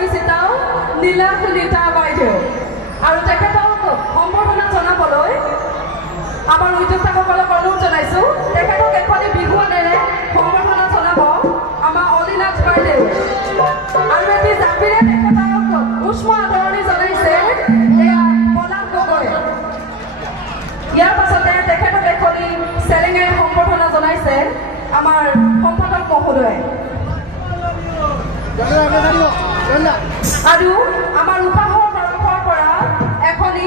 পৰিচিত নীলা সুনীতা বাইদেউ আৰু তেখেতক সম্বৰ্ধনা জনাবলৈ আমাৰ উদ্যোক্তাসকলক অনুৰোধ জনাইছোঁ। তেখেতক এখনি বিহুৱানেৰে সম্বৰ্ধনা জনাব আমাৰ অলিনাথ বাইদেউ আৰু এটি জাপিৰে তেখেতক উষ্ম আদৰণি জনাইছে এয়া পলাশ গগৈ। ইয়াৰ পাছতে তেখেতক এখনি চেলেঙেৰে সম্বৰ্ধনা জনাইছে আমাৰ সম্পাদক মহোদয় আৰু আমাৰ উপাসৰ তৰফৰ পৰা এখনি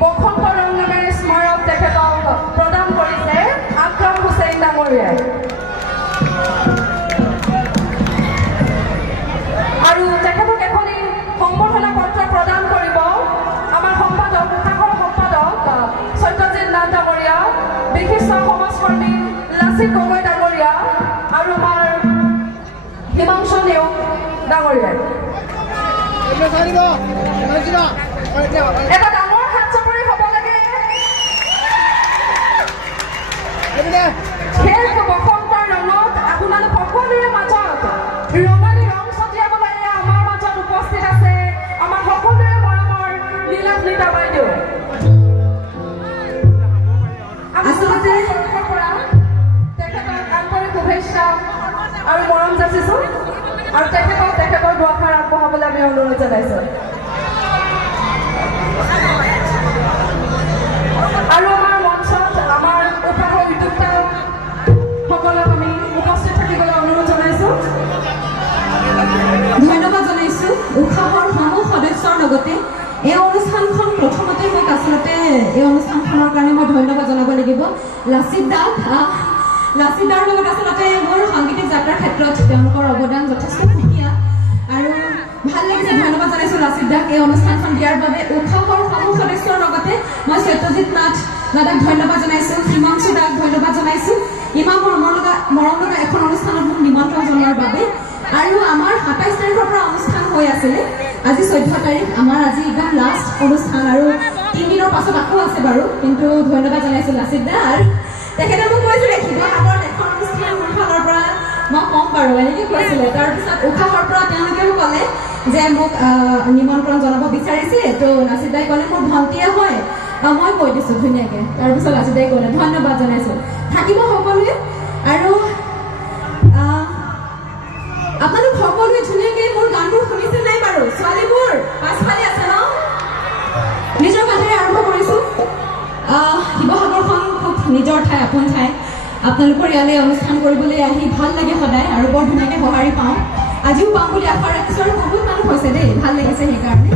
বসন্ত ৰং নামেৰে স্মাৰক তেখেতক প্ৰদান কৰিছে আকৰাম হুছেইন ডাঙৰীয়াই। আৰু তেখেতক এখনি সম্বৰ্ধনা পত্ৰ প্ৰদান কৰিব আমাৰ সম্পাদক উপাসৰ সম্পাদক সত্যজিৎ নাথ ডাঙৰীয়া, বিশিষ্ট সমাজকৰ্মী লাচিত গগৈ ডাঙৰীয়া আৰু আমাৰ হিমাংশু নেওগ ডাঙৰীয়াই। এটা ডাঙৰ হাত চাপৰি হ'ব লাগে। সেই বসন্তৰ ৰঙত আপোনালোক সকলোৰে মাজত ৰঙালী ৰং ছটিয়াবলৈ আমাৰ মাজত উপস্থিত আছে আমাৰ সকলোৰে মৰমৰ নীলাম্বিতা বাইদেউ। আচলতে পৰা তেখেতক আন্তৰিক শুভেচ্ছা আৰু মৰম যাচিছোঁ আৰু তেখেতৰ দুআষাৰ আগবঢ়াবলৈ আমি অনুৰোধ জনাইছোঁ। আৰু আমাৰ মঞ্চত আমাৰ উপাসৰ উদ্যোক্তাসকলক আমি উপস্থিত থাকিবলৈ অনুৰোধ জনাইছোঁ। ধন্যবাদ জনাইছোঁ উৎসাহৰ সমূহ সদস্যৰ লগতে এই অনুষ্ঠানখন প্ৰথমতে মোক আচলতে এই অনুষ্ঠানখনৰ কাৰণে মই ধন্যবাদ জনাব লাগিব লাচিত দাৰ লগত আচলতে মোৰ সাংগীতিক যাত্ৰাৰ ক্ষেত্ৰত তেওঁলোকৰ অৱদান যথেষ্ট সুকীয়া আৰু ভাল লাগিছে। ধন্যবাদ জনাইছোঁ লাচিত দাক এই অনুষ্ঠানখন দিয়াৰ বাবে। উৎসাহৰ সমূহ সদস্যৰ লগতে মই সত্যজিৎ নাথ দাদাক ধন্যবাদ জনাইছোঁ, হিমাংশু দাক ধন্যবাদ জনাইছোঁ ইমান মৰম লগা এখন অনুষ্ঠানত মোক নিমন্ত্ৰণ জনোৱাৰ বাবে। আৰু আমাৰ ২৭ তাৰিখৰ পৰা অনুষ্ঠান হৈ আছিলে, আজি ১৪ তাৰিখ আমাৰ আজি একদম লাষ্ট অনুষ্ঠান আৰু ৩ দিনৰ পাছত আকৌ আছে বাৰু। কিন্তু ধন্যবাদ জনাইছোঁ লাচিত দা। আৰু তেখেতে মোক কৈছিলে শিৱসাগৰত এখন অনুষ্ঠান মোৰ ফালৰ পৰা মই ক'ম বাৰু এনেকৈ কৈছিলে। তাৰপিছত উৎসাহৰ পৰা তেওঁলোকেও ক'লে যে মোক নিমন্ত্ৰণ জনাব বিচাৰিছে। তো লাচিত দাই ক'লে মোৰ ভণ্টিয়ে হয়, মই কৈ দিছোঁ ধুনীয়াকৈ। তাৰপিছত লাচিত দাই ক'লে ধন্যবাদ জনাইছোঁ, থাকিব সকলোৱে। আৰু আপোনালোক সকলোৱে ধুনীয়াকৈ মোৰ গানবোৰ শুনিছে নাই বাৰু? ছোৱালীবোৰ পাছফালে আছে ন? নিজৰ গানেৰে আৰম্ভ কৰিছোঁ। শিৱসাগৰখন খুব নিজৰ ঠাই, আপোন ঠাই। আপোনালোকৰ ইয়ালৈ অনুষ্ঠান কৰিবলৈ আহি ভাল লাগে সদায় আৰু বৰ ধুনীয়াকৈ সঁহাৰি পাওঁ। আজিও পাম বুলি আশা ৰাখিছোঁ আৰু বহুত মানুহ হৈছে দেই, ভাল লাগিছে। সেইকাৰণে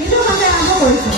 নিজৰ গানেৰে আৰম্ভ কৰিছোঁ।